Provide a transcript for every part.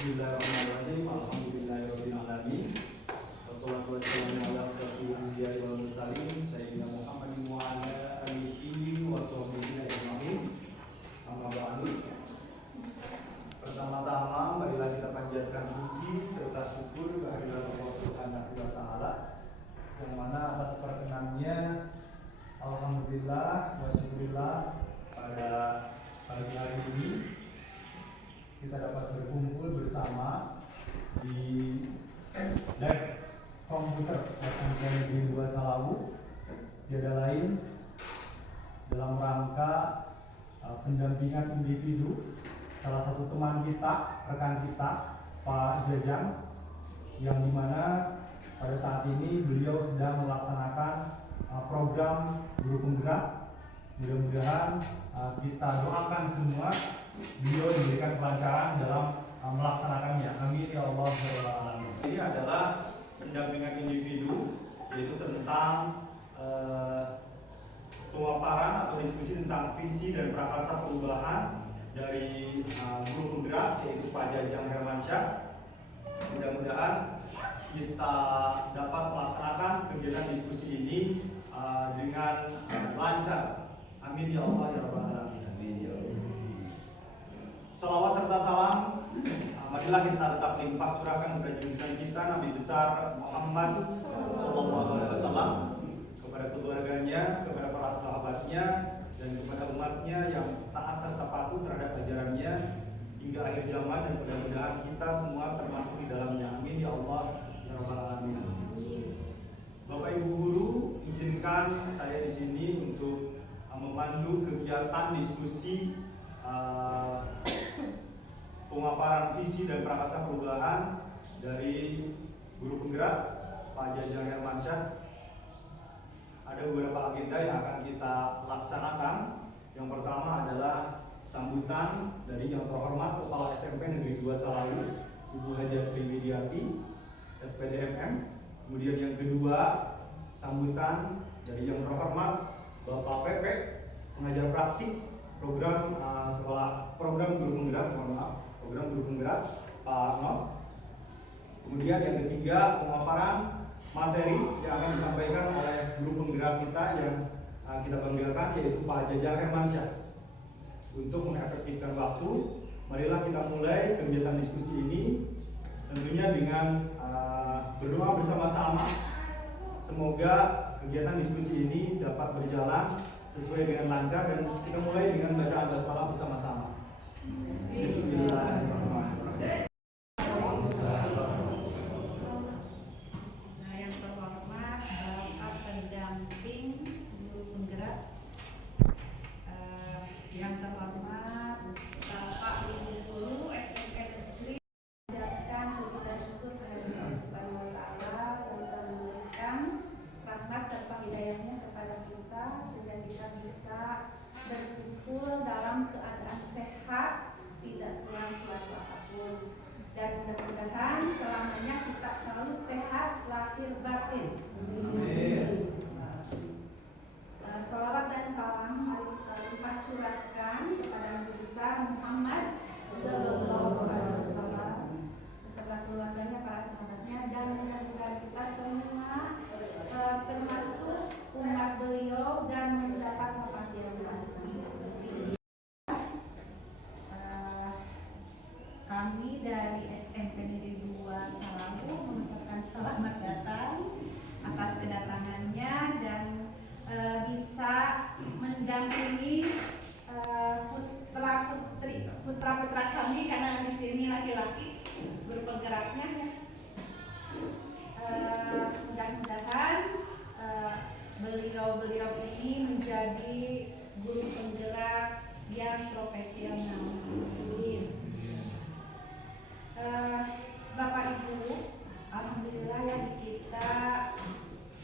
Bismillahirrahmanirrahim. Alhamdulillahirabbil alamin. Wassalatu wassalamu ala asyrofil anbiya'i wal mursalin sayyidina Muhammadin wa ala alihi wa sahbihi ajmain. Amma ba'du. Pertama-tama marilah kita panjatkan puji serta syukur kehadirat Allah Subhanahu wa taala yang mana atas perkenannya alhamdulillah wa syukurillah pada pagi hari ini kita dapat berkumpul bersama di lab komputer SMK Negeri 2 Salawu. Tiada lain dalam rangka pendampingan individu salah satu teman kita, rekan kita, Pak Jajang, yang dimana pada saat ini beliau sedang melaksanakan program guru penggerak. Mudah-mudahan kita doakan semua beliau diberikan kelancaran dalam melaksanakannya. Amin ya Allah ya alamin. Ini adalah pendampingan individu, yaitu tentang pemaparan atau diskusi tentang visi dan prakarsa perubahan dari guru penggerak, yaitu Pak Jajang Hermansyah. Mudah-mudahan kita dapat melaksanakan kegiatan diskusi ini dengan lancar. Amin ya Allah ya rabbal alamin. Amin ya Allah. Salawat serta salam marilah kita tetap limpah curahkan kepada junjungan kita Nabi besar Muhammad sallallahu alaihi wasallam, kepada keluarganya, kepada para sahabatnya, dan kepada umatnya yang taat serta patuh terhadap ajarannya hingga akhir zaman, dan mudah-mudahan kita semua termasuk di dalamnya. Amin ya Allah ya rabbal alamin. Bapak Ibu guru, izinkan saya di sini untuk memandu kegiatan diskusi pemaparan visi dan prakarsa perubahan dari guru penggerak Pak Jajang Hermansyah. Ada beberapa agenda yang akan kita laksanakan. Yang pertama adalah sambutan dari yang terhormat Kepala SMP Negeri 2 Salawu, Ibu Haja Sri Widiati, SPDMM. Kemudian yang kedua, sambutan dari yang terhormat Bapak PP, pengajar praktik program program guru penggerak, program guru penggerak Pak Nos. Kemudian yang ketiga, pemaparan materi yang akan disampaikan oleh guru penggerak kita yang kita banggakan, yaitu Pak Jajang Hermansyah. Untuk mengefektifkan waktu, marilah kita mulai kegiatan diskusi ini tentunya dengan berdoa bersama-sama. Semoga kegiatan diskusi ini dapat berjalan sesuai dengan lancar, dan kita mulai dengan bacaan basmalah bersama-sama. Bismillahirrahmanirrahim. Nah, yang terhormat Bapak pendamping guru penggerak, yang terhormat Bapak Ibu guru SMK Negeri, mengucapkan puji dan syukur kepada Allah Subhanahu wa taala yang telah memberikan rahmat serta hidayahnya kepada kita sehingga kita bisa berkumpul dalam keadaan sehat, tidak kurang suatu apapun, dan mudah-mudahan selamanya kita selalu sehat lahir batin. Amin. Salawat dan salam mari kita limpah curahkan kepada Nabi besar Muhammad sallallahu alaihi wasallam beserta keluarganya, para sahabatnya, dan mudah-mudahan kita semua termasuk umat beliau dan mendapat syafaat di akhirat. Kami dari SMP Negeri 2 Salawu mengucapkan selamat datang atas kedatangannya, dan bisa mendampingi putra-putra kami, karena di sini laki-laki guru penggeraknya. Mudah-mudahan beliau ini menjadi guru penggerak yang profesional. Bapak Ibu, alhamdulillah ya kita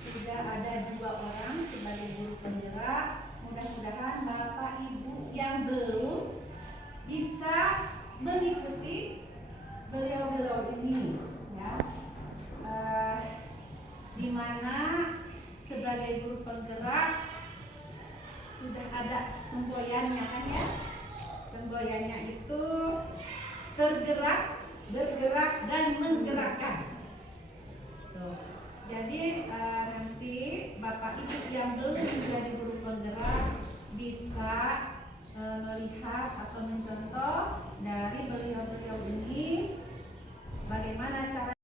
sudah ada 2 orang sebagai guru penggerak. Mudah-mudahan Bapak Ibu yang belum bisa mengikuti beliau ini, ya. Di mana sebagai guru penggerak sudah ada semboyannya, kan ya? Semboyannya itu tergerak bergerak dan menggerakkan. Tuh. Jadi nanti Bapak Ibu yang belum menjadi guru penggerak bisa melihat atau mencontoh dari beliau-beliau ini bagaimana cara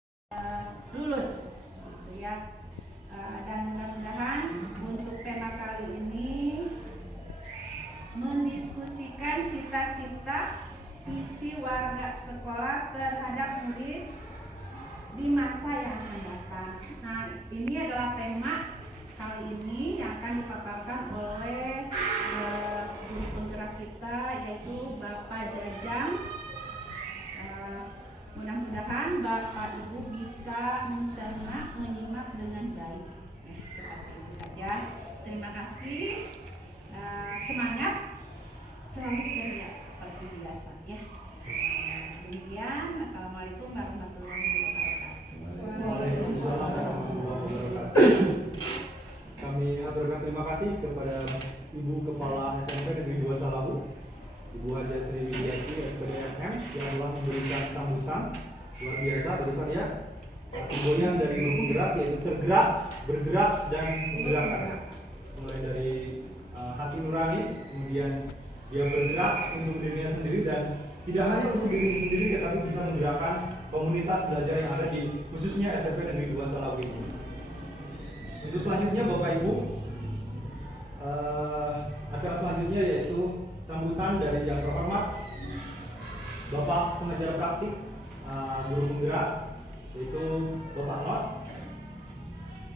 lulus, gitu ya. Dan mudah-mudahan untuk tema kali ini mendiskusikan cita-cita visi warga sekolah terhadap murid di masa yang akan datang. Nah, ini adalah tema kali ini yang akan dipaparkan oleh guru penggerak kita, yaitu Bapak Jajang. Mudah-mudahan Bapak Ibu bisa mencerna, menyimak dengan baik. Seperti itu saja. Terima kasih. Semangat, selalu ceria seperti biasa ya. Demikian, assalamualaikum warahmatullahi wabarakatuh. Waalaikumsalam warahmatullahi wabarakatuh. Kami aturkan terima kasih kepada Ibu Kepala SMP Negeri 2 Salawu, Ibu Haja Sri Widiasti SPDFM yang telah memberikan sambutan luar biasa barusan ya. Simbolnya dari guru penggerak yaitu tergerak, bergerak dan menggerakkan. Mulai dari hati nurani, kemudian dia bergerak untuk dirinya sendiri dan tidak hanya untuk dirinya sendiri tetapi bisa menggerakkan komunitas belajar yang ada di khususnya SMP Negeri 2 Salawu ini. Untuk selanjutnya Bapak Ibu, acara selanjutnya yaitu sambutan dari yang terhormat Bapak pengajar praktik guru penggerak yaitu Bapak Nos.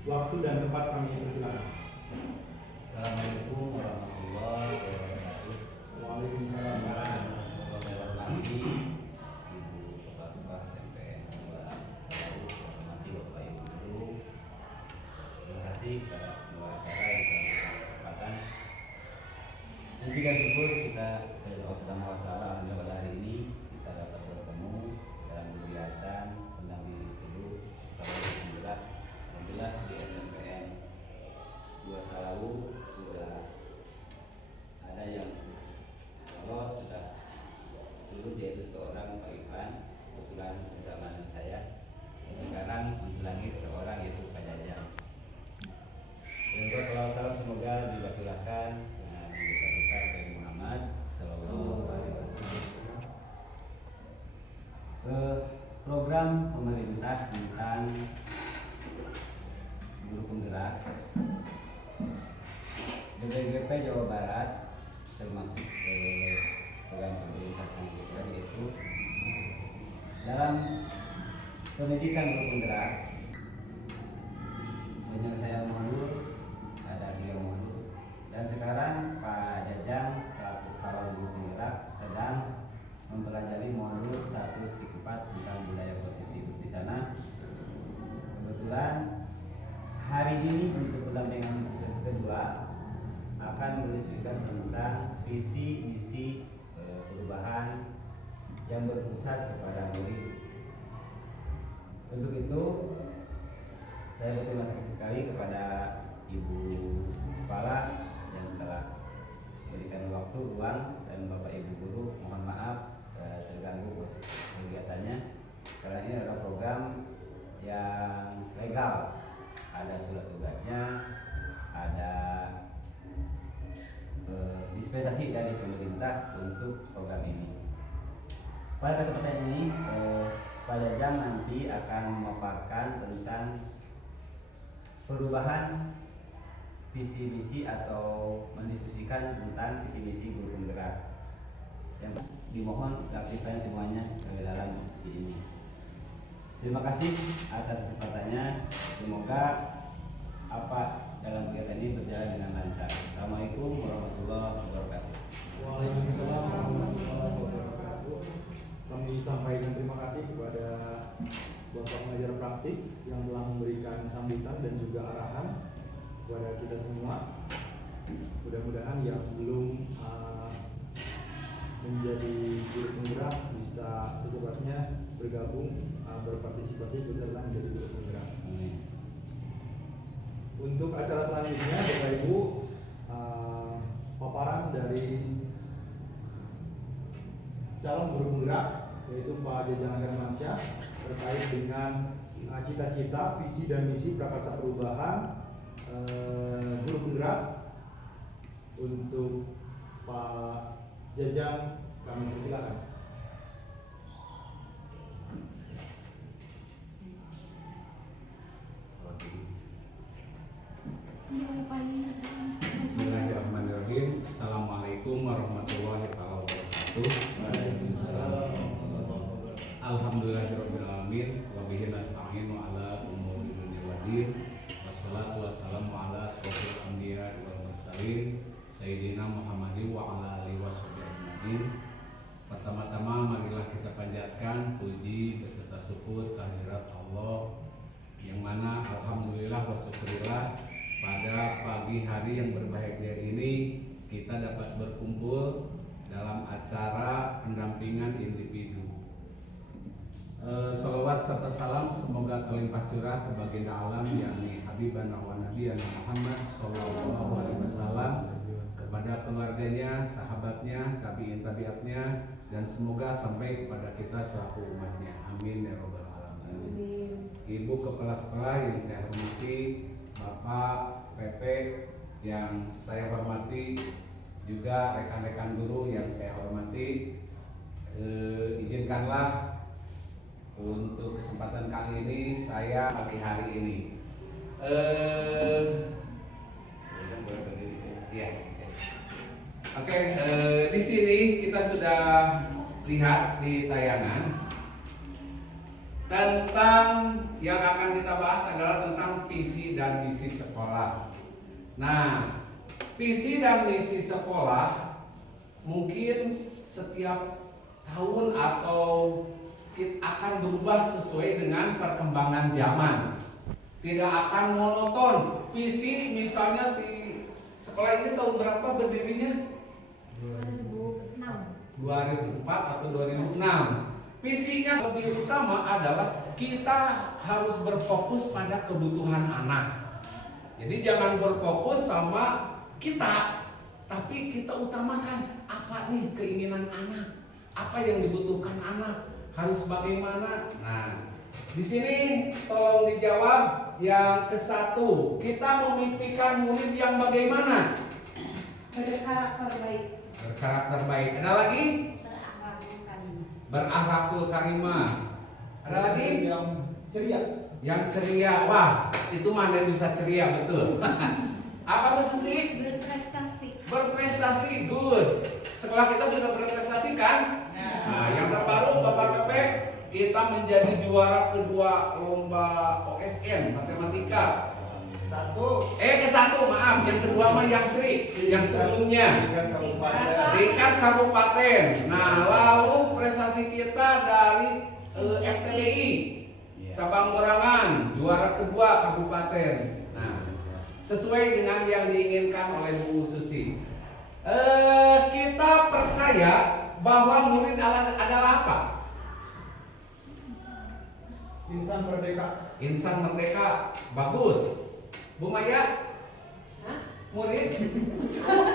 Waktu dan tempat kami persilakan. Assalamualaikum warahmatullahi wabarakatuh. Waalaikumsalam warahmatullahi wabarakatuh. Ibu Kepala Sekolah SMPN 2 Salawu, hormati Bapak Ibu guru. Terima kasih kepada dua acara yang telah memberikan kesempatan. Puji dan syukur kita kepada Allah Subhanahu wa Ta'ala alhamdulillah pada hari ini kita dapat bertemu dalam kegiatan tentang diri guru sekolah penggerak. Alhamdulillah di SMPN 2 Salawu sudah ada yang lolos, sudah lulus, yaitu seorang Pak Ivan, kebetulan bersama dengan saya. Dan sekarang menjelangi seorang yaitu Pak Jajang. Dan salam semoga dibacurahkan dengan besar kita dari Muhammad Sallallahu Alaihi Wasallam. Program pemerintah tentang guru penggerak BPGP Jawa Barat termasuk program pemerintah yang kita yaitu dalam pendidikan guru penggerak penyelesaian modul ada 3 modul dan sekarang Pak Jajang selaku calon guru penggerak sedang mempelajari modul 1.4 tentang budaya positif. Di sana kebetulan hari ini untuk pendampingan kedua akan mendiskusikan tentang visi misi perubahan yang berpusat kepada murid. Untuk itu saya berterima kasih sekali kepada Ibu Kepala yang telah memberikan waktu, ruang, dan Bapak Ibu Guru mohon maaf terganggu kegiatannya karena ini adalah program yang legal, ada surat tugasnya, ada dispensasi dari pemerintah untuk program ini. Pada kesempatan ini Pak Jajang nanti akan memaparkan tentang perubahan visi misi atau mendiskusikan tentang visi misi guru penggerak yang dimohon aktifkan semuanya ke dalam diskusi ini. Terima kasih atas kesempatannya. Semoga apa dalam kegiatan ini berjalan dengan lancar. Assalamualaikum warahmatullahi wabarakatuh. Waalaikumsalam warahmatullahi wabarakatuh. Kami sampaikan terima kasih kepada Bapak pengajar praktik yang telah memberikan sambutan dan juga arahan kepada kita semua. Mudah-mudahan yang belum menjadi guru penggerak bisa secepatnya bergabung, berpartisipasi beserta menjadi guru penggerak. Untuk acara selanjutnya, Bapak Ibu, paparan dari calon guru penggerak yaitu Pak Jajang Hermansyah, terkait dengan cita-cita, visi dan misi Prakarsa Perubahan Guru Penggerak. Untuk Pak Jajang, kami persilakan. Bismillahirrahmanirrahim. Assalamualaikum warahmatullahi wabarakatuh. Alhamdulillahirrahmanirrahim. Wabihi nasta'inu ala umuri dunia waddin. Wassalatu wassalamu ala asyrofil anbiya wal mursalin Sayyidina Muhammadin wa ala alihi washabihi ajmain. Pertama-tama marilah kita panjatkan puji beserta syukur kehadirat Allah, yang mana alhamdulillah wa syukurillah pada pagi hari yang berbahagia ini kita dapat berkumpul dalam acara pendampingan individu. Salawat serta salam semoga terlimpah curah ke baginda alam yakni Habibana wa Nabiyana Muhammad sallallahu alaihi wasallam, kepada keluarganya, sahabatnya, tabi'in tabi'atnya, dan semoga sampai kepada kita selaku umatnya. Amin ya rabbal alamin. Ibu kepala sekolah yang saya hormati, Bapak PP yang saya hormati, juga rekan-rekan guru yang saya hormati, izinkanlah untuk kesempatan kali ini saya pagi hari ini di sini kita sudah lihat di tayangan tentang yang akan kita bahas adalah tentang visi dan misi sekolah. Nah, visi dan misi sekolah mungkin setiap tahun atau akan berubah sesuai dengan perkembangan zaman. Tidak akan monoton. Visi misalnya di sekolah ini tahun berapa berdirinya? 2004 atau 2006. Visinya lebih utama adalah kita harus berfokus pada kebutuhan anak. Jadi jangan berfokus sama kita, tapi kita utamakan apa nih keinginan anak, apa yang dibutuhkan anak, harus bagaimana. Nah, di sini tolong dijawab yang ke-1. Kita memimpikan murid yang bagaimana? Berkarakter baik. Berkarakter baik. Ada lagi? Berakhlakul karimah. Ada lagi? Yang ceria. Yang ceria. Wah, itu mana yang bisa ceria, betul. Apa mesti? Berprestasi. Berprestasi, good. Sekolah kita sudah berprestasi kan? Nah, yang terbaru Bapak PP, kita menjadi juara kedua lomba OSN matematika. Ke-1, maaf, yang kedua mah yang Sri, yang sebelumnya tingkat kabupaten. Nah, lalu prestasi kita dari FTBI cabang Morangan, juara kedua kabupaten. Nah, sesuai dengan yang diinginkan oleh Bu Susi. Kita percaya bahwa murid adalah apa? Insan merdeka. Insan merdeka, bagus. Bu Maya, murid? Fokus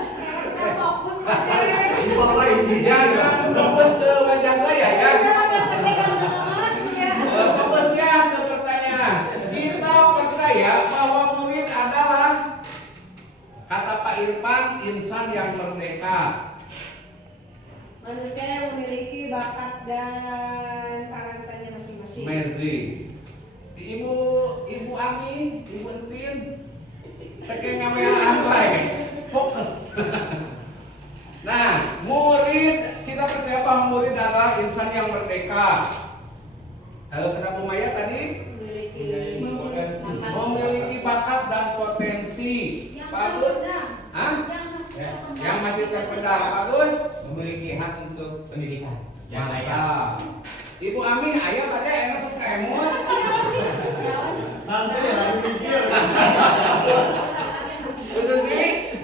Jangan fokus ke wajah saya ya. Fokusnya ke pertanyaan. Kita percaya bahwa murid adalah, kata Pak Irfan, insan yang merdeka. Manusia yang memiliki bakat dan karakternya masing-masing. Amazing. Ibu Ani, Ibu Entin, tekeng ngamean bae. Fokus. Nah, murid, kita percaya bahwa murid adalah insan yang merdeka. Kata Bu Maya tadi, memiliki bakat dan potensi. Bagus. Yang masih terpendam. Bagus. Memiliki hak untuk pendidikan. Mantap. Ibu Ami, ayah baca enak terus kaemut. Nanti ya lagi mikir. Khusus sih,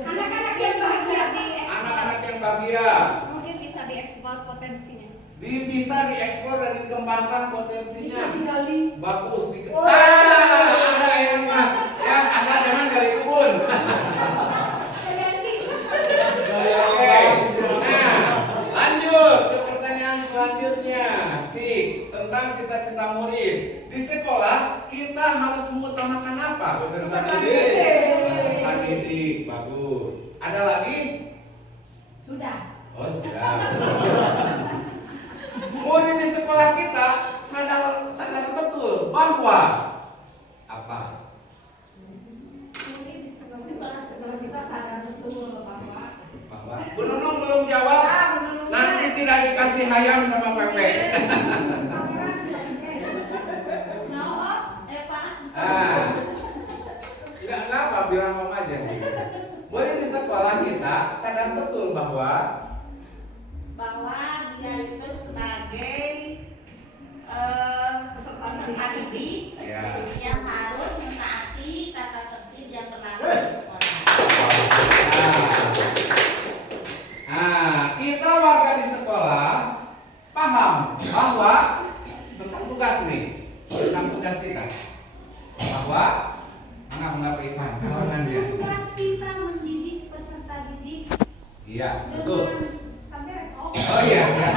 anak-anak yang bahagia anak-anak yang bahagia. mungkin bisa diekspor potensinya. Bisa diekspor dan dikembangkan potensinya. Bisa digali. Bagus. Ada enak. Ya, asal jangan gali kebun. Oke. Nah, lanjut ke pertanyaan selanjutnya. Cik, tentang cita-cita murid. Di sekolah kita harus mengutamakan apa? Peserta didik. Peserta didik, bagus. Ada lagi? Sudah. Oh sudah. Murid di sekolah kita sadar betul bahwa apa? Sekolah kita sadar betul bahwa Bu Nunung belum jawab. Nanti tidak dikasih ayam sama Pepe. Tidak apa bilang mama aja. Murid di sekolah kita sadar betul bahwa dia itu sebagai peserta didik ya. yang harus mentaati tata tertib yang berlaku di sekolah. Kita warga di sekolah paham bahwa tentang tugas nih, tentang tugas kita bahwa anak-anak Ivan kalangannya. Tugas kita mendidik peserta didik. Iya, betul. Sampai respon. Oh iya, ya.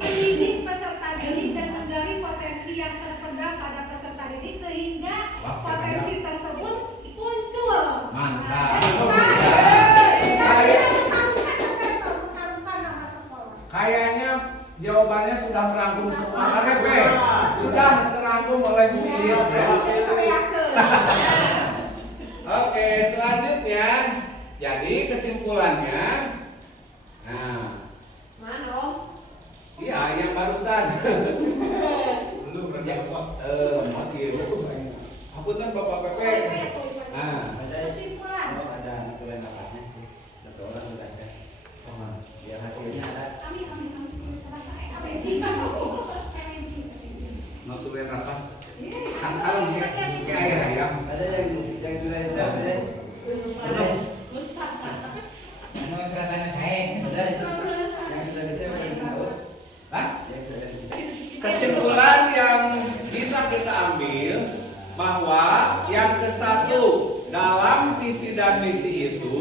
Mendidik peserta didik dan menggali potensi yang terpendam pada peserta didik sehingga Wah, potensi tersebut muncul. Mantap. Kayaknya jawabannya sudah merangkum semua. KTP sudah terangkum oleh Bu Iis ya. Oke, selanjutnya jadi kesimpulannya. Nah, Mana Om? iya yang barusan. Belum Ya, motif. Apunten Bapak Pepe. Nah, Kesimpulan. Ada aturan rapatnya sih. Satu orang sudah ada. Biar hasilnya ada. Kami selesai. notulen rapat. Kan kalau kayak ayam. Ada yang sudah siap deh. Ada. Anu seratannya saya. Ada yang sudah bisa tahu. Hah? Yang sudah bisa. Kesimpulan yang bisa kita ambil bahwa yang ke-1 dalam visi dan misi itu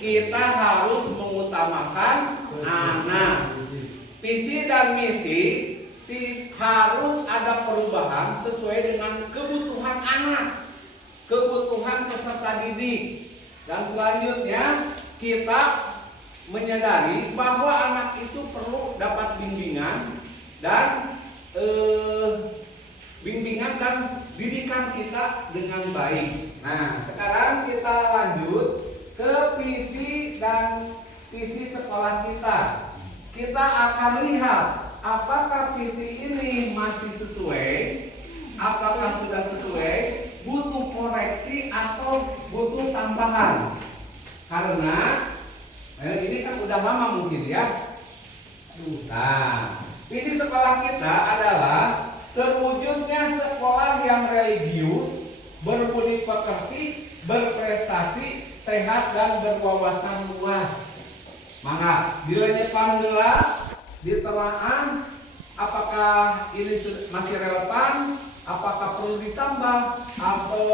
kita harus mengutamakan anak. Visi dan misi harus ada perubahan sesuai dengan kebutuhan anak, kebutuhan peserta didik. Dan selanjutnya kita menyadari bahwa anak itu perlu dapat bimbingan dan didikan kita dengan baik. Nah, sekarang kita lanjut ke visi dan visi sekolah kita. Kita akan lihat apakah visi ini masih sesuai, apakah sudah sesuai, butuh koreksi atau butuh tambahan. Karena ini kan udah lama mungkin ya. Nah, visi sekolah kita adalah terwujudnya sekolah yang religius, berbudi pekerti, berprestasi, sehat dan berwawasan luas. Maka dilenyepan heula, ditelaah apakah ini masih relevan, apakah perlu ditambah atau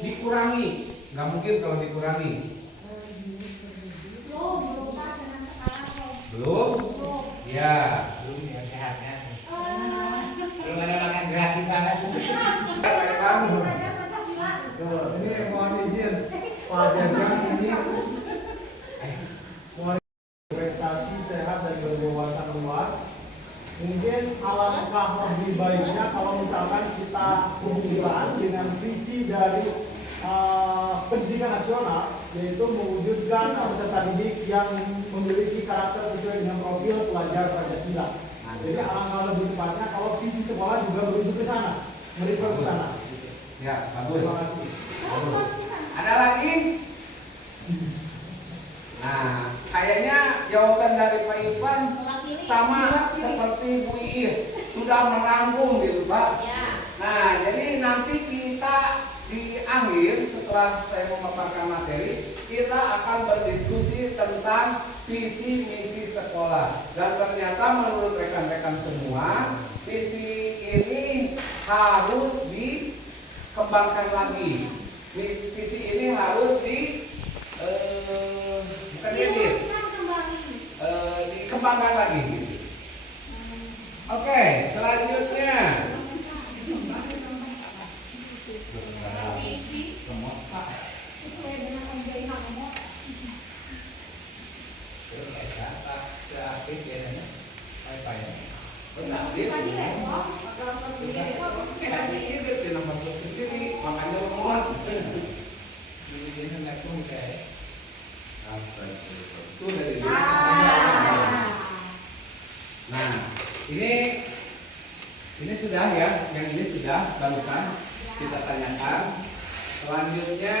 dikurangi. Nggak mungkin kalau dikurangi. Belum? Ya. Belum ya sehatnya. Belum ada makan gratis banget. Ini mohon izin, Pak Jajang ini prestasi sehat dan berwawasan luas. Mungkin alangkah lebih baiknya kalau misalkan kita hubungkan dengan visi dari pendidikan nasional, yaitu mewujudkan peserta didik yang memiliki karakter sesuai dengan profil pelajar Pancasila. Jadi alangkah lebih tepatnya kalau visi sekolah juga merujuk ke sana, merefer ke sana. Ya, bagus. Terima kasih. Ada lagi? Nah, kayaknya jawaban dari Pak Ivan sama seperti Bu Iis, sudah merangkum gitu Pak. Nah, jadi nanti kita di akhir setelah saya memaparkan materi, kita akan berdiskusi tentang visi misi sekolah. Dan ternyata menurut rekan-rekan semua, visi ini harus dikembangkan lagi. Visi ini harus dikembangkan lagi. Oke, selanjutnya. Benar, dia ini di nomor sendiri, makanya kuat. Itu dari Nah, ini sudah ya, yang ini sudah barusan kita tanyakan. Selanjutnya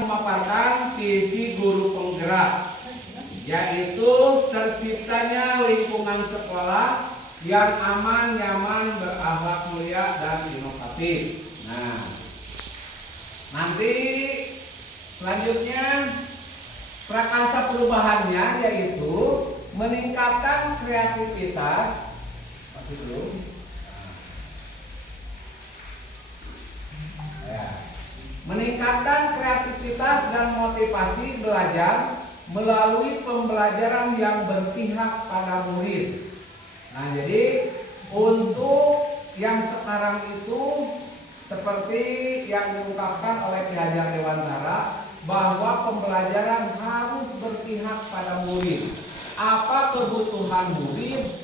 memaparkan visi guru penggerak, yaitu terciptanya lingkungan sekolah yang aman, nyaman, berakhlak mulia, dan inovatif. Nah, nanti selanjutnya prakarsa perubahannya yaitu meningkatkan kreativitas. Masih belum? Ya. Meningkatkan kreativitas dan motivasi belajar melalui pembelajaran yang berpihak pada murid. Nah, jadi untuk yang sekarang itu seperti yang diungkapkan oleh Ki Hajar Dewantara bahwa pembelajaran harus berpihak pada murid. Apa kebutuhan murid,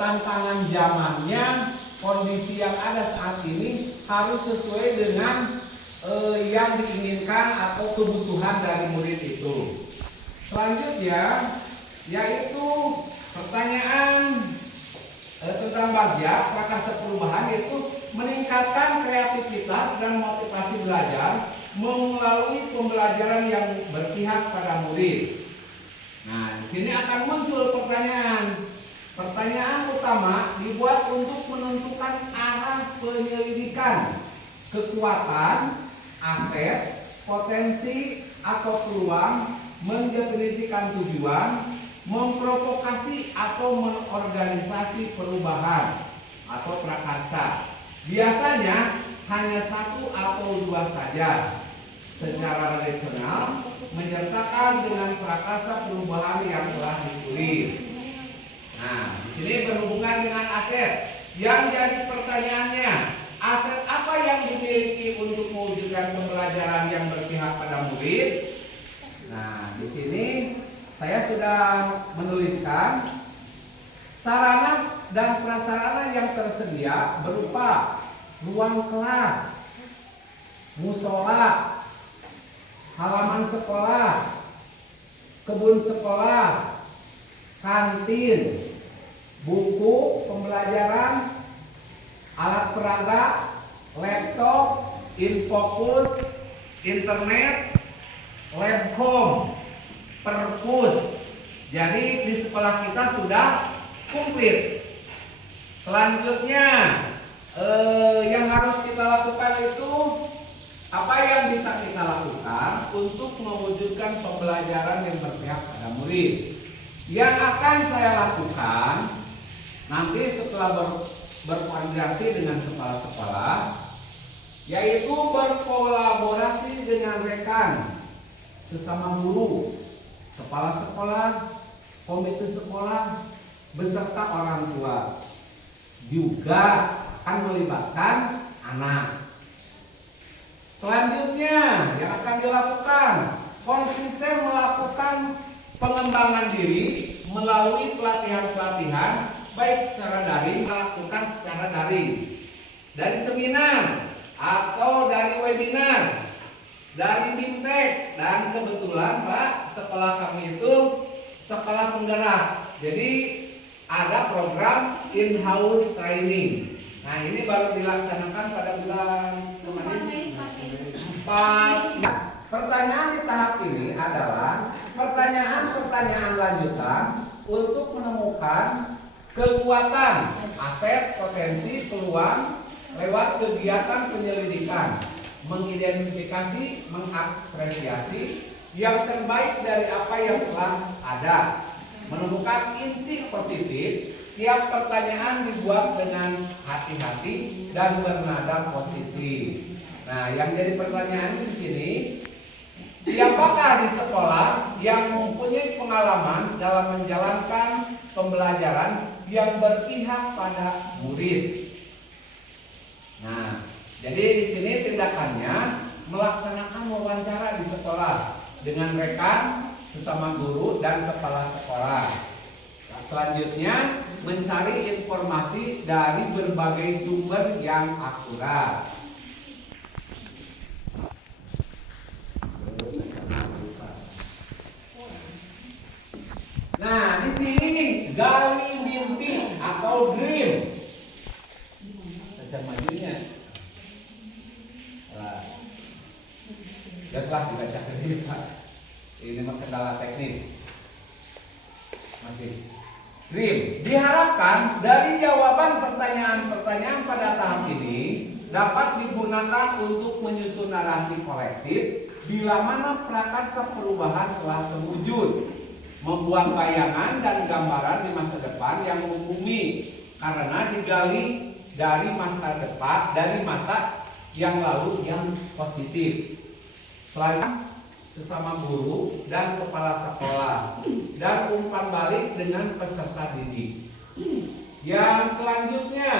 tantangan zamannya, kondisi yang ada saat ini harus sesuai dengan yang diinginkan atau kebutuhan dari murid itu. Selanjutnya yaitu pertanyaan tentang bagja prakarsa perubahan, yaitu meningkatkan kreativitas dan motivasi belajar melalui pembelajaran yang berpihak pada murid. Nah, di sini akan muncul pertanyaan. Pertanyaan utama dibuat untuk menentukan arah penyelidikan, kekuatan, aset, potensi atau peluang, mendefinisikan tujuan, memprovokasi atau menorganisasi perubahan atau prakarsa. Biasanya hanya satu atau dua saja. Secara relasional menyertakan dengan prakarsa perubahan yang telah ditulis. Nah, di sini berhubungan dengan aset. Yang jadi pertanyaannya, aset apa yang dimiliki untuk mewujudkan pembelajaran yang berpihak pada murid? Nah, di sini saya sudah menuliskan sarana dan prasarana yang tersedia berupa ruang kelas, musola, halaman sekolah, kebun sekolah, kantin, buku pembelajaran, alat peraga, laptop, infokus, internet, labcom, perpus. Jadi di sekolah kita sudah komplit. Selanjutnya yang harus kita lakukan itu apa yang bisa kita lakukan untuk mewujudkan pembelajaran yang berpihak pada murid. Yang akan saya lakukan nanti setelah berkoordinasi dengan kepala sekolah, yaitu berkolaborasi dengan rekan sesama guru, kepala sekolah, komite sekolah, beserta orang tua. Juga akan melibatkan anak. Selanjutnya yang akan dilakukan, konsisten melakukan pengembangan diri melalui pelatihan-pelatihan baik secara daring melakukan secara daring, dari seminar atau dari webinar, dari BIMTEK, dan kebetulan Pak, sekolah kami itu sekolah penggerak. Jadi ada program in-house training. Nah, ini baru dilaksanakan pada bulan Mei. Pertanyaan di tahap ini adalah pertanyaan-pertanyaan lanjutan untuk menemukan kekuatan, aset, potensi, peluang lewat kegiatan penyelidikan, mengidentifikasi, mengapresiasi yang terbaik dari apa yang telah ada, menemukan inti positif. Tiap pertanyaan dibuat dengan hati-hati dan bernada positif. Nah, yang jadi pertanyaan di sini, siapakah di sekolah yang mempunyai pengalaman dalam menjalankan pembelajaran yang berpihak pada murid? Nah, jadi di sini tindakannya melaksanakan wawancara di sekolah dengan rekan, sesama guru dan kepala sekolah. Nah, selanjutnya mencari informasi dari berbagai sumber yang akurat. Nah, di sini gali mimpi atau dream. Baca majunya. Nah, biasalah dibaca sendiri, Pak. Ini mah kendala teknis. Masih. Dream. Diharapkan dari jawaban pertanyaan-pertanyaan pada tahap ini dapat digunakan untuk menyusun narasi kolektif bila mana prakarsa perubahan telah terwujud, membuat bayangan dan gambaran di masa depan yang membumi karena digali dari masa depan, dari masa yang lalu yang positif. Selain sesama guru dan kepala sekolah, dan umpan balik dengan peserta didik. Yang selanjutnya,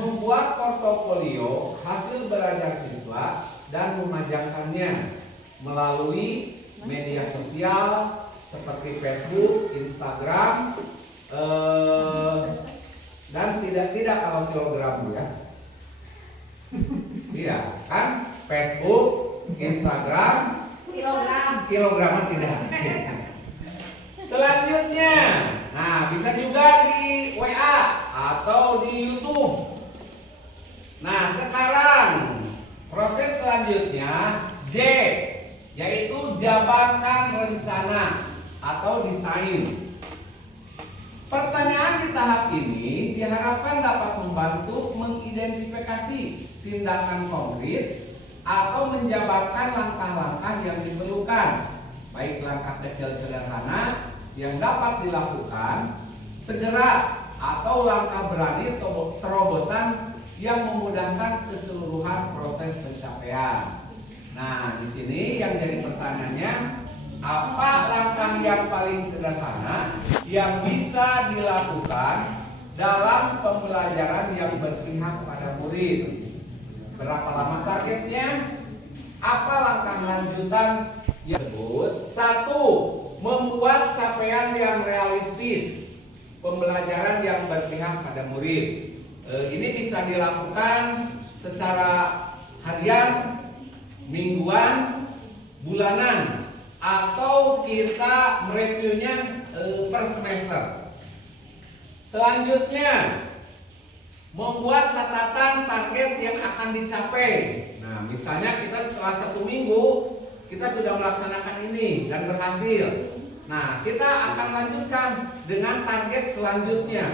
membuat portofolio hasil belajar siswa dan memajangkannya melalui media sosial seperti Facebook, Instagram, dan tidak kalau Telegram ya. Iya, kan? Facebook, Instagram, kilogram tidak. Selanjutnya, nah bisa juga di WA atau di YouTube. Nah sekarang proses selanjutnya J, yaitu jabarkan rencana atau desain. Pertanyaan di tahap ini diharapkan dapat membantu mengidentifikasi tindakan konkret atau menjabarkan langkah-langkah yang diperlukan, baik langkah kecil sederhana yang dapat dilakukan segera atau langkah berani terobosan yang memudahkan keseluruhan proses pencapaian. Nah, di sini yang jadi pertanyaannya, apa langkah yang paling sederhana yang bisa dilakukan dalam pembelajaran yang berpihak pada murid? Berapa lama targetnya? Apa langkah lanjutan yang disebut? 1. Membuat capaian yang realistis, pembelajaran yang berpihak pada murid. Ini bisa dilakukan secara harian, mingguan, bulanan, atau kita mereviewnya per semester. Selanjutnya, membuat catatan target yang akan dicapai. Nah, misalnya kita setelah 1 minggu kita sudah melaksanakan ini dan berhasil. Nah, kita akan lanjutkan dengan target selanjutnya,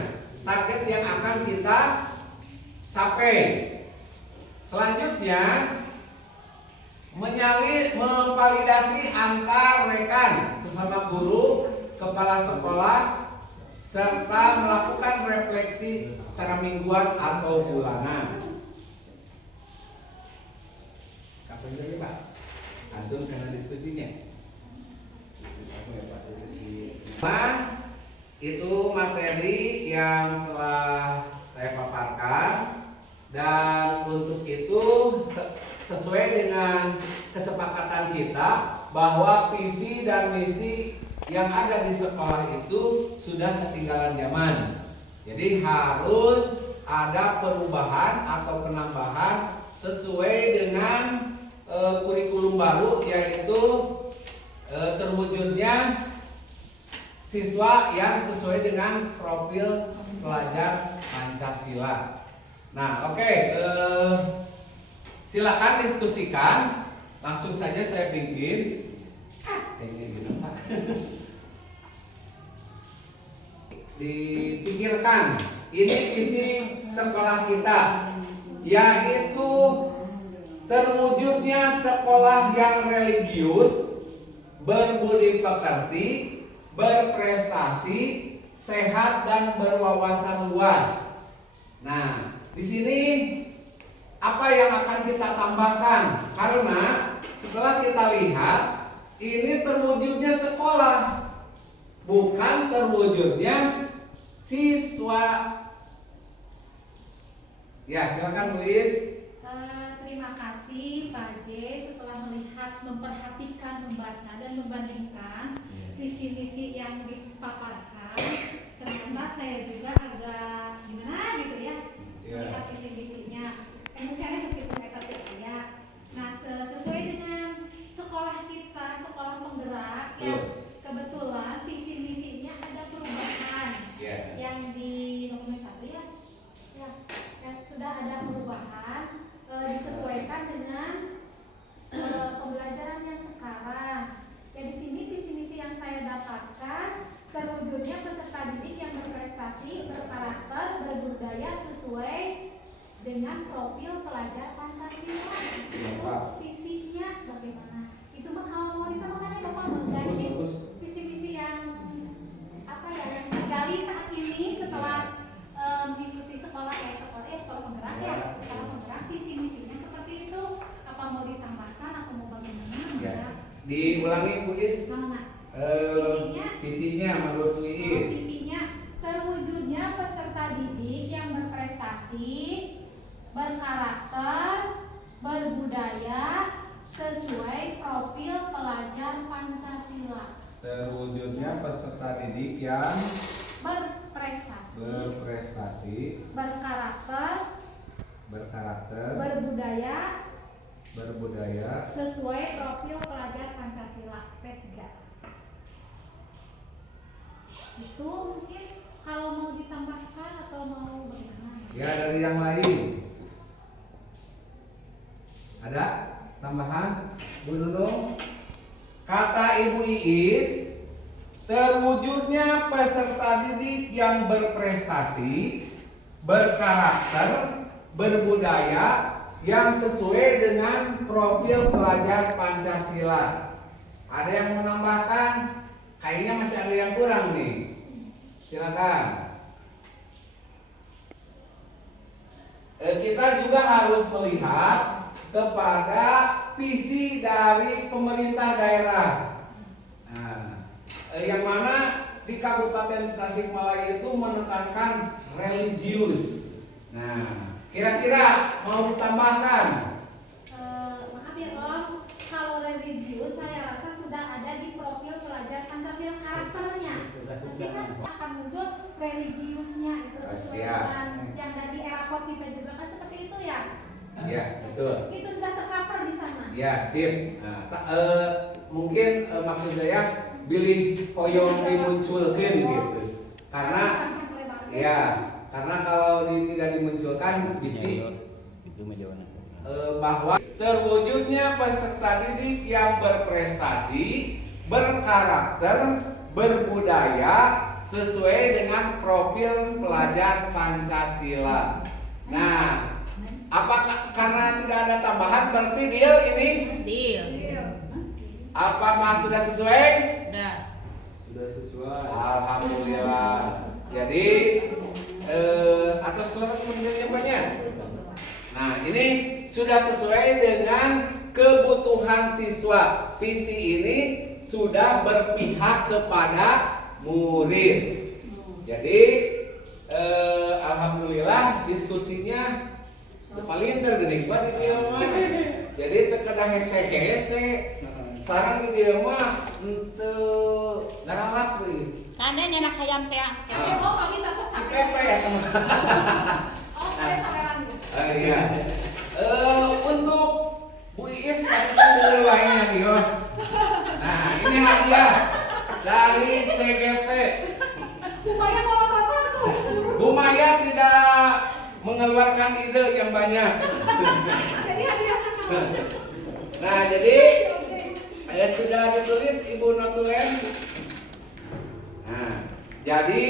target yang akan kita capai. Selanjutnya, memvalidasi antar rekan, sesama guru, kepala sekolah, serta melakukan refleksi secara mingguan atau bulanan. Kapan lagi Pak? Antum karena diskusinya. Itu materi yang telah saya paparkan, dan untuk itu sesuai dengan kesepakatan kita bahwa visi dan misi yang ada di sekolah itu sudah ketinggalan zaman. Jadi harus ada perubahan atau penambahan sesuai dengan kurikulum baru, yaitu terwujudnya siswa yang sesuai dengan profil pelajar Pancasila. Nah, oke, silakan diskusikan. Langsung saja saya pimpin. Dipikirkan, ini visi sekolah kita, yaitu terwujudnya sekolah yang religius, berbudi pekerti, berprestasi, sehat dan berwawasan luas. Nah, di sini apa yang yang akan kita tambahkan karena setelah kita lihat ini terwujudnya sekolah, bukan terwujudnya siswa. Ya, silakan Bu Is. Terima kasih Pak J. Setelah melihat, memperhatikan, membaca dan membandingkan visi-misi yang dipaparkan, ternyata saya juga agak gimana gitu ya melihat visi-visinya. Mungkin meskipun metode saya. Nah, sesuai dengan sekolah kita, sekolah penggerak yang kebetulan visi-misinya ada perubahan yang di nomor 1 ya, yang sudah ada perubahan disesuaikan dengan pembelajaran yang sekarang. Ya di sini visi-misi yang saya dapatkan terwujudnya peserta didik yang berprestasi, berkarakter, berbudaya sesuai dengan profil pelajar Pancasila. Itu visinya bagaimana? Itu kalau mau ditambahkan ya Bapak menggaji visi-visi yang apa ya yang terjadi saat ini setelah mengikuti sekolah penggerak ya, sekolah penggerak visi misinya seperti itu. Apa mau ditambahkan atau mau bagaimana? Ya. Diulangi Bu Is. Visinya menurut Bu Is. Visinya terwujudnya peserta didik yang berprestasi, berkarakter, berbudaya sesuai profil pelajar Pancasila. Terwujudnya peserta didik yang berprestasi, berkarakter, berbudaya sesuai profil pelajar Pancasila. P3. Itu mungkin kalau mau ditambahkan atau mau bagaimana? Ya, dari yang lain ada tambahan Bu Nunung? Kata Ibu Iis, terwujudnya peserta didik yang berprestasi, berkarakter, berbudaya yang sesuai dengan profil pelajar Pancasila. Ada yang mau menambahkan? Kayaknya masih ada yang kurang nih. Silakan. Kita juga harus melihat kepada visi dari pemerintah daerah. Nah, yang mana di Kabupaten Tasikmalaya itu menekankan religius. Nah, kira-kira mau ditambahkan? Maaf ya Om, kalau religius saya rasa sudah ada di profil pelajar Pancasila karakternya. Nanti kan akan muncul religiusnya itu sesuai dengan yang dari rapor kita juga kan seperti itu ya. Ya, betul. Itu sudah tercover di sana. Ya, sip. Nah, mungkin maksud saya bilih hoyong dimunculkan gitu. Karena ya, karena kalau tidak dimunculkan bisi bahwa terwujudnya peserta didik yang berprestasi, berkarakter, berbudaya sesuai dengan profil pelajar Pancasila. Nah, apakah karena tidak ada tambahan berarti deal ini? Deal. Apakah sudah sesuai? Udah. Sudah sesuai. Alhamdulillah. Jadi atas selesai penjelasannya. Nah, ini sudah sesuai dengan kebutuhan siswa. Visi ini sudah berpihak kepada murid. Jadi alhamdulillah diskusinya paling tergede di dia mah. Jadi terkadang hese-hese. Sarang di dia mah untuk daralak tuh. Kanden enak hayam teh. Oh, kami takut Si sampai. Pepe ya teman. Oh, saya sampai lanjut. Iya. Untuk Bu Iis tadi dengar lainnya Kios. Nah, ini hadiah dari CGP. Supaya pola bapak tuh. Bu Maya tidak mengeluarkan ide yang banyak. Jadi hadiahkan kamu. Nah, jadi sudah ditulis Ibu Notulen. Nah, jadi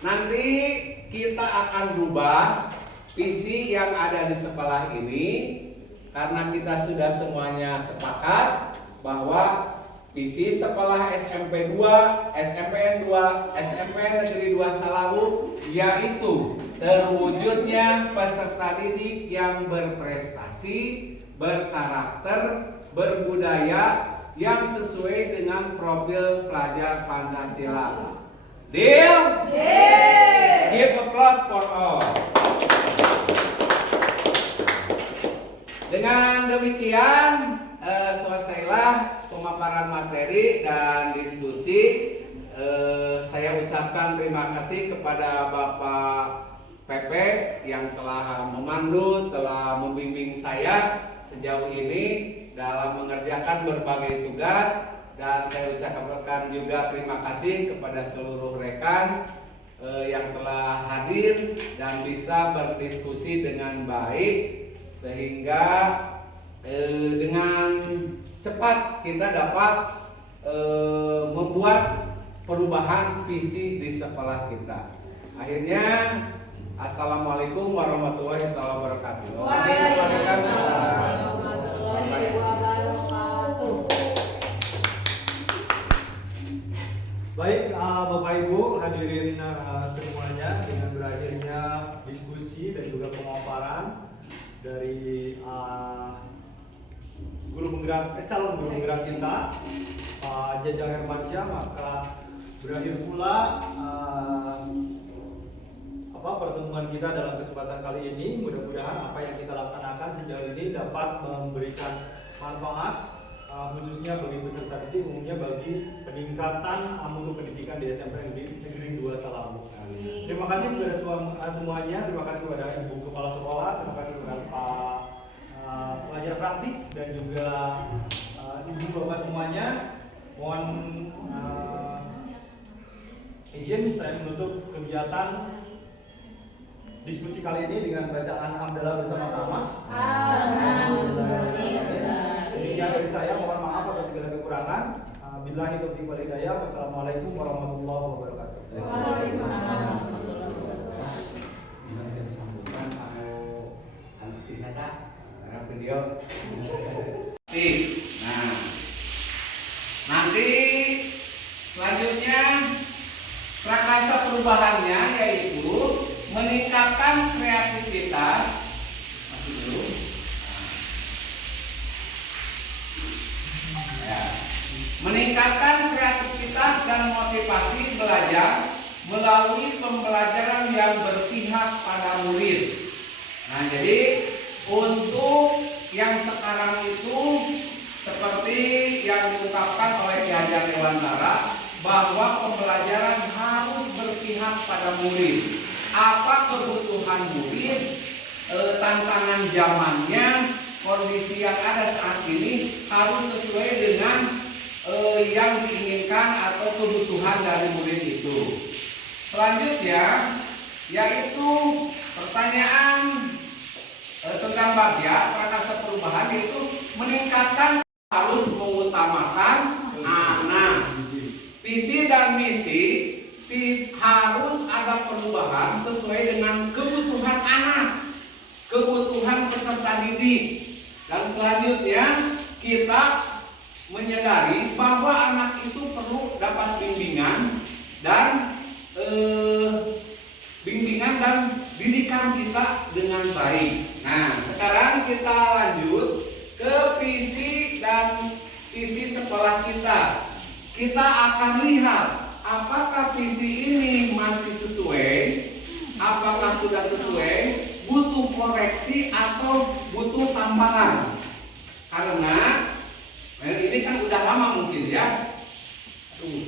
nanti kita akan rubah visi yang ada di sekolah ini karena kita sudah semuanya sepakat bahwa visi sekolah SMP 2, SMPN 2, SMPN Negeri 2 Salawu, yaitu terwujudnya peserta didik yang berprestasi, berkarakter, berbudaya, yang sesuai dengan profil pelajar Pancasila. Deal? Give applause for all. Dengan demikian selesailah pemaparan materi dan diskusi. Saya ucapkan terima kasih kepada Bapak Pepe yang telah memandu, telah membimbing saya sejauh ini dalam mengerjakan berbagai tugas, dan saya ucapkan juga terima kasih kepada seluruh rekan yang telah hadir dan bisa berdiskusi dengan baik, sehingga dengan cepat kita dapat membuat perubahan visi di sekolah kita. Akhirnya, assalamualaikum warahmatullahi wabarakatuh. Baik, Bapak Ibu hadirin semuanya, dengan berakhirnya diskusi dan juga pemaparan dari calon guru penggerak kita, Pak Jajang Hermansyah, maka berakhir pula pertemuan kita dalam kesempatan kali ini. Mudah-mudahan apa yang kita laksanakan sejauh ini dapat memberikan manfaat, khususnya bagi peserta didik, umumnya bagi peningkatan mutu pendidikan di SMP Negeri 2 Salawu. Terima kasih kepada semuanya, terima kasih kepada Ibu Kepala Sekolah, terima kasih kepada Pak pengajar praktik dan juga Ibu Bapak semuanya. Mohon izin saya menutup kegiatan diskusi kali ini dengan bacaan hamdalah bersama-sama. Demikian dari saya, mohon maaf atas segala kekurangan. Billahi taufiq wal hidayah. Wassalamualaikum warahmatullahi wabarakatuh. Waalaikumsalam. Dengan sambutan anak ternyata video. Nah, nanti selanjutnya prakarsa perubahannya yaitu meningkatkan kreativitas. Masih dulu. Ya. Meningkatkan kreativitas dan motivasi belajar melalui pembelajaran yang berpihak pada murid. Nah, jadi untuk yang sekarang itu seperti yang diungkapkan oleh Ki Hajar Dewantara, bahwa pembelajaran harus berpihak pada murid. Apa kebutuhan murid, tantangan zamannya, kondisi yang ada saat ini harus sesuai dengan yang diinginkan atau kebutuhan dari murid itu. Selanjutnya yaitu pertanyaan tentang bagja prakarsa perubahan, yaitu meningkatkan, harus mengutamakan anak. Visi dan misi harus ada perubahan sesuai dengan kebutuhan anak, kebutuhan peserta didik. Dan selanjutnya kita menyadari bahwa anak itu perlu dapat bimbingan dan didikan kita dengan baik. Nah, sekarang kita lanjut ke visi dan visi sekolah kita. Kita akan lihat apakah visi ini masih sesuai, apakah sudah sesuai, butuh koreksi atau butuh tambahan. Karena ini kan udah lama mungkin ya.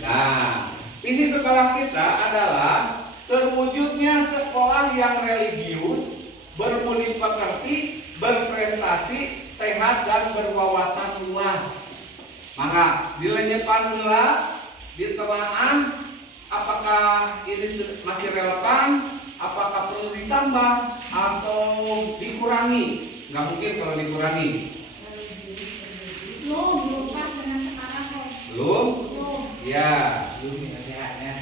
Nah, visi sekolah kita adalah terwujudnya sekolah yang religius, berbudi pekerti, berprestasi, sehat dan berwawasan luas. Maka dilenyapkan pula, ditelaah apakah ini masih relevan, apakah perlu ditambah atau dikurangi. Nggak mungkin kalau dikurangi. Belum pas dengan sekarang kok. Belum? Ya. Belum nasihatnya.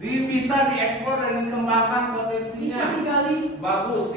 Bisa diekspor dan dikembangkan potensinya. Bisa digali. Bagus.